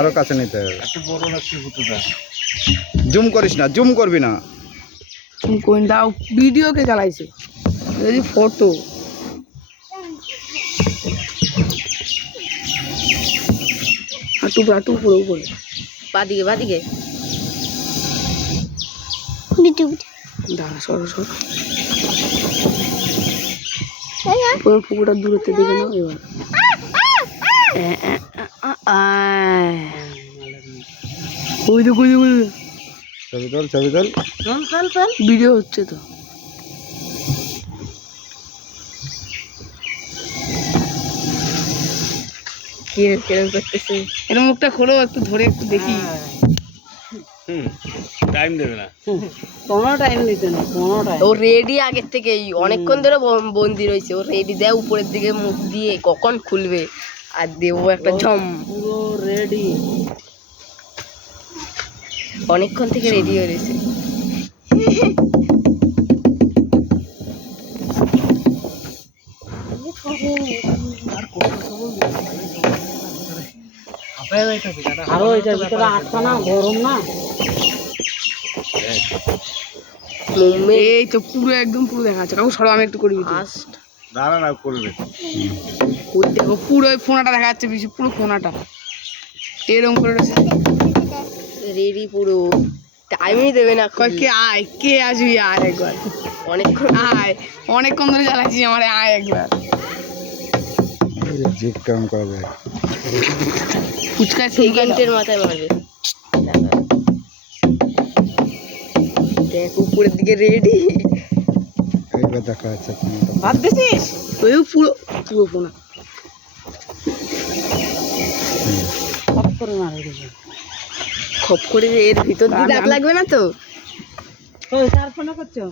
আরো কাছে নিতে হবে। জুম করিস না, জুম করবি না। কোন দাও ভিডিও কে চালাইছে যদি ফটো হাঁটু উপরে উপরে বাদিকে দাঁড়া সর পুরো পুকুরটা দূরত্বে দেখে নাও এবার ওই তো ছবি তোল। ভিডিও হচ্ছে তো এর মুখটা খোলো একটু ধরে একটু দেখি টাইম দেবে না কোনো টাইম নিতে না ও রেডি আগের থেকেই অনেকক্ষণ ধরে বন্দি রয়েছে ও রেডি দেয় উপরের দিকে মুখ দিয়ে কখন খুলবে আর দেবো একটা ঝম পুরো রেডি অনেকক্ষণ থেকে রেডি হয়ে রয়েছে আরো এটার ভিতরে আটকা না গরম না এই তো পুরো একদম পুরো দেখা যাচ্ছে কাকু সরো আমি একটু করি দাঁড়া না করবে। দেখো পুরো ওই ফোনাটা দেখা যাচ্ছে বেশি পুরো ফোনাটা এরকম করে রেডি পুরো টাইমই দেবে না কে আসবি আয় একবার অনেকক্ষণ ধরে জ্বালাচ্ছি আমার আয় একবার জিপ কেমন করবে ফুচকা সেকেন্ডের মাথায় মারবে দেখ উপরের দিকে রেডি এইবার দেখা যাচ্ছে ভাত দিছিস ওই পুরো পুরো ফোনা খপ করে এর ভিতর দিয়ে দাঁত লাগবে না তো কার ফোনা করছো